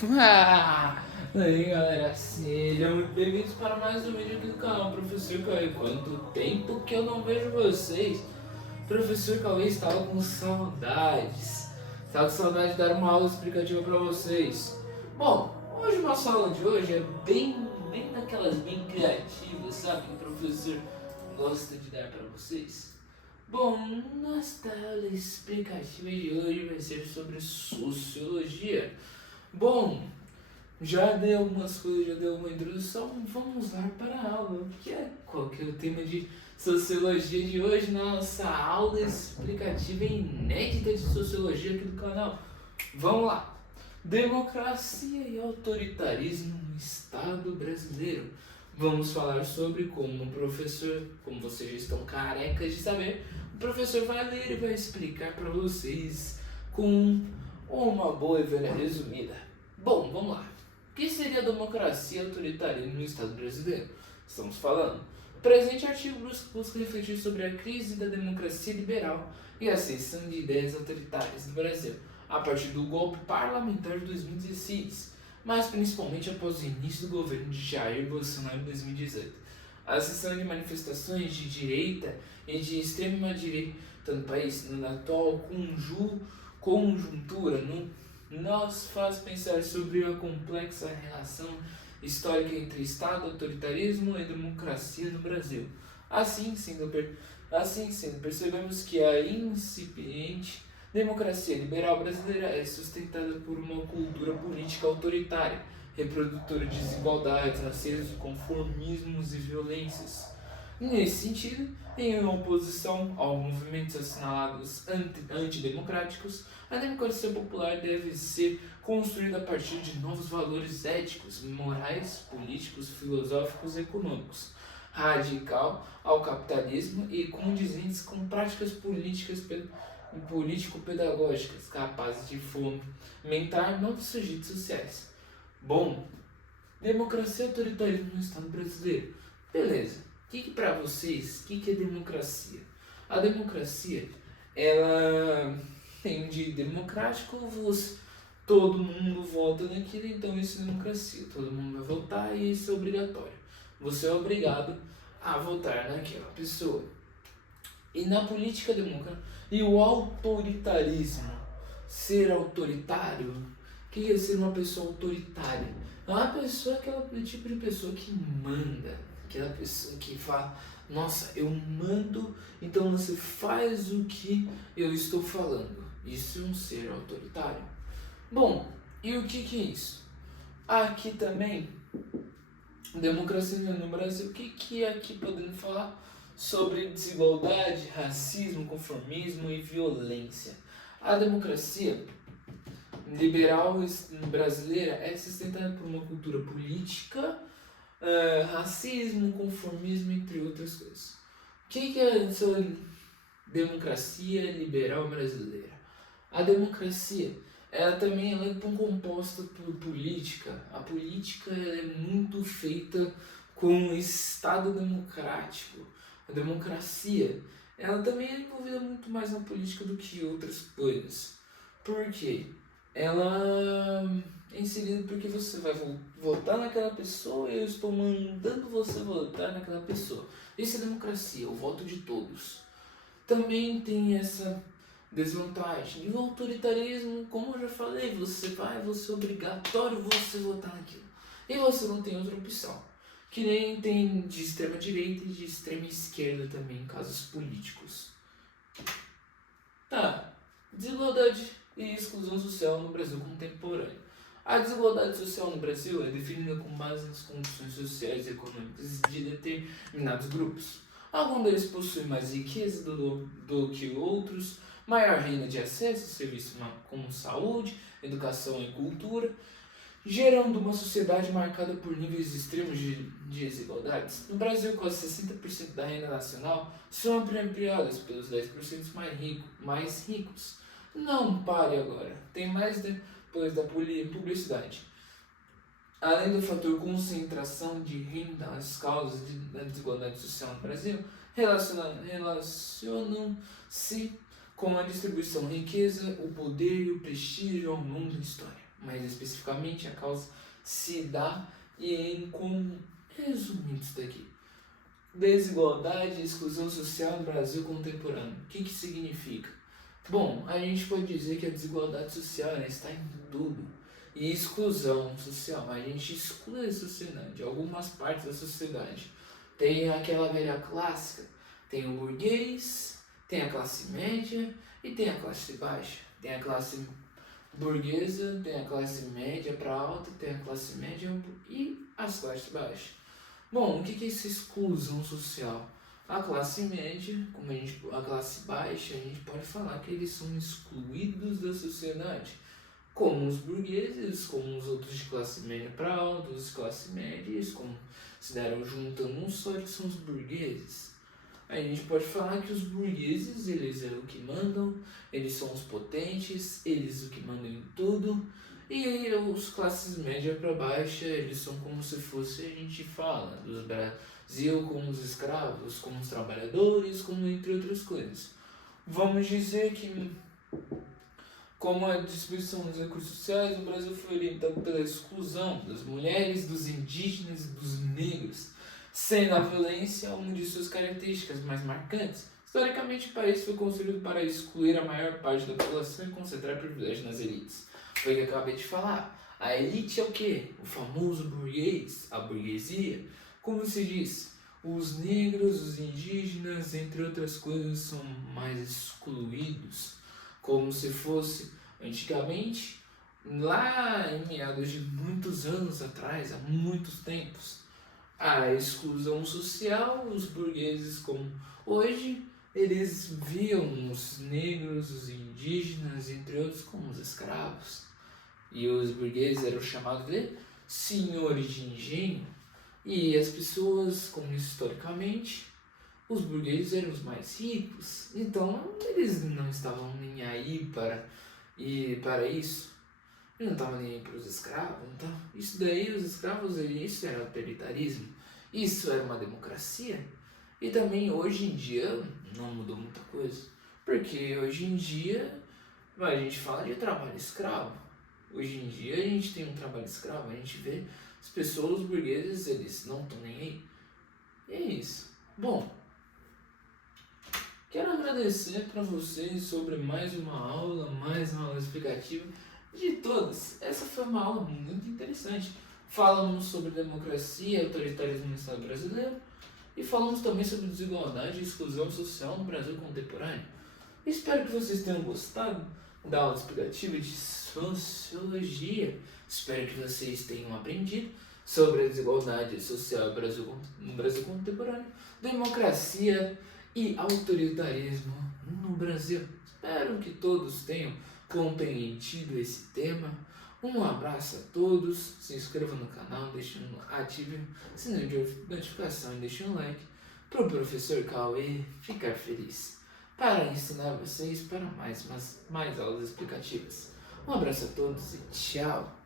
E aí galera, sejam muito bem-vindos para mais um vídeo aqui do canal Professor Cauê. Quanto tempo que eu não vejo vocês? Professor Cauê estava com saudades. Estava com saudade de dar uma aula explicativa para vocês. Bom, hoje nossa aula de hoje é bem daquelas bem criativas, sabe? Que o professor gosta de dar para vocês. Bom, nossa aula explicativa de hoje vai ser sobre sociologia. Bom, já dei algumas coisas, já dei uma introdução, vamos lá para a aula. Qual que é o tema de sociologia de hoje na nossa aula explicativa inédita de sociologia aqui do canal? Vamos lá! Democracia e autoritarismo no Estado brasileiro. Vamos falar sobre como o professor, como vocês já estão carecas de saber, o professor vai ler e vai explicar para vocês com uma boa e velha resumida. Bom, vamos lá. O que seria democracia e autoritarismo no Estado brasileiro? Estamos falando. O presente artigo busca refletir sobre a crise da democracia liberal e a ascensão de ideias autoritárias no Brasil, a partir do golpe parlamentar de 2016, mas principalmente após o início do governo de Jair Bolsonaro em 2018. A ascensão de manifestações de direita e de extrema direita no país, na atual conjuntura, nos faz pensar sobre a complexa relação histórica entre Estado, autoritarismo e democracia no Brasil. Assim sendo, percebemos que a incipiente democracia liberal brasileira é sustentada por uma cultura política autoritária, reprodutora de desigualdades, racismo, conformismos e violências. Nesse sentido, em oposição aos movimentos assinalados antidemocráticos, a democracia popular deve ser construída a partir de novos valores éticos, morais, políticos, filosóficos e econômicos, radical ao capitalismo e condizentes com práticas político-pedagógicas capazes de fomentar novos sujeitos sociais. Bom, democracia e autoritarismo no Estado brasileiro. Beleza. Para vocês, o que é democracia? A democracia, ela tem de democrático, todo mundo vota naquilo, então isso é democracia. Todo mundo vai votar e isso é obrigatório. Você é obrigado a votar naquela pessoa. E na política democrática, e o autoritarismo, ser autoritário, o que é ser uma pessoa autoritária? É uma pessoa, aquele tipo de pessoa que manda. Aquela pessoa que fala, nossa, eu mando, então você faz o que eu estou falando. Isso é um ser autoritário. Bom, e o que é isso? Aqui também, democracia no Brasil, o que aqui podemos falar sobre desigualdade, racismo, conformismo e violência? A democracia liberal brasileira é sustentada por uma cultura política, racismo, conformismo, entre outras coisas. O que é essa democracia liberal brasileira? A democracia, ela também é composta por política. A política é muito feita com o Estado democrático. A democracia, ela também é envolvida muito mais na política do que outras coisas. Por quê? Ela é inserida porque você vai votar naquela pessoa e eu estou mandando você votar naquela pessoa. Isso é democracia, o voto de todos. Também tem essa desvantagem. E o autoritarismo, como eu já falei, você é obrigatório você votar naquilo. E você não tem outra opção. Que nem tem de extrema direita e de extrema esquerda também, em casos políticos. Tá, desigualdade e exclusão social no Brasil contemporâneo. A desigualdade social no Brasil é definida com base nas condições sociais e econômicas de determinados grupos. Alguns deles possuem mais riqueza do que outros, maior renda de acesso a serviços como saúde, educação e cultura, gerando uma sociedade marcada por níveis extremos de desigualdades. No Brasil, quase 60% da renda nacional são apropriadas pelos 10% mais ricos. Não pare agora, tem mais depois da publicidade. Além do fator concentração de renda, as causas da desigualdade social no Brasil relacionam-se com a distribuição, riqueza, o poder e o prestígio ao longo da história. mais especificamente a causa se dá em como resumindo isso daqui. Desigualdade e exclusão social no Brasil contemporâneo. O que significa? Bom, a gente pode dizer que a desigualdade social está em tudo. E exclusão social, a gente exclui a sociedade, algumas partes da sociedade. Tem aquela velha clássica, tem o burguês, tem a classe média e tem a classe baixa. Tem a classe burguesa, tem a classe média para alta, tem a classe média e as classes baixas. Bom, o que é essa exclusão social? A classe média, a classe baixa, a gente pode falar que eles são excluídos da sociedade, como os burgueses, como os outros de classe média para alta, os de classe média, eles consideram juntando um só, eles são os burgueses. Aí a gente pode falar que os burgueses, eles é o que mandam, eles são os potentes, eles o que mandam em tudo, e aí os classes média para baixa, eles são como se fosse, a gente fala, dos Brasil como os escravos, como os trabalhadores, como entre outras coisas. Vamos dizer que, como a distribuição dos recursos sociais, o Brasil foi orientado pela exclusão das mulheres, dos indígenas e dos negros, sendo a violência uma de suas características mais marcantes. Historicamente, o país foi construído para excluir a maior parte da população e concentrar privilégios nas elites. Foi o que eu acabei de falar. A elite é o quê? O famoso burguês, a burguesia. Como se diz, os negros, os indígenas, entre outras coisas, são mais excluídos. Como se fosse antigamente, lá em meados de muitos anos atrás, há muitos tempos, a exclusão social, os burgueses como hoje, eles viam os negros, os indígenas, entre outros, como os escravos. E os burgueses eram chamados de senhores de engenho. E as pessoas, como historicamente, os burgueses eram os mais ricos. Então, eles não estavam nem aí para isso. Eles não estavam nem aí para os escravos. Então, isso daí, os escravos, isso era autoritarismo. Isso era uma democracia. E também, hoje em dia, não mudou muita coisa. Porque hoje em dia, a gente fala de trabalho escravo. Hoje em dia, a gente tem um trabalho escravo. A gente vê as pessoas, os burgueses, eles não estão nem aí. E é isso. Bom, quero agradecer para vocês sobre mais uma aula explicativa de todas. Essa foi uma aula muito interessante. Falamos sobre democracia e autoritarismo no Estado brasileiro e falamos também sobre desigualdade e exclusão social no Brasil contemporâneo. Espero que vocês tenham gostado da aula explicativa de sociologia. Espero que vocês tenham aprendido sobre a desigualdade social no Brasil contemporâneo, democracia e autoritarismo no Brasil. Espero que todos tenham compreendido esse tema. Um abraço a todos, se inscrevam no canal, ativem o sininho de notificação e deixem um like para o professor Cauê ficar feliz, para ensinar vocês para mais aulas explicativas. Um abraço a todos e tchau!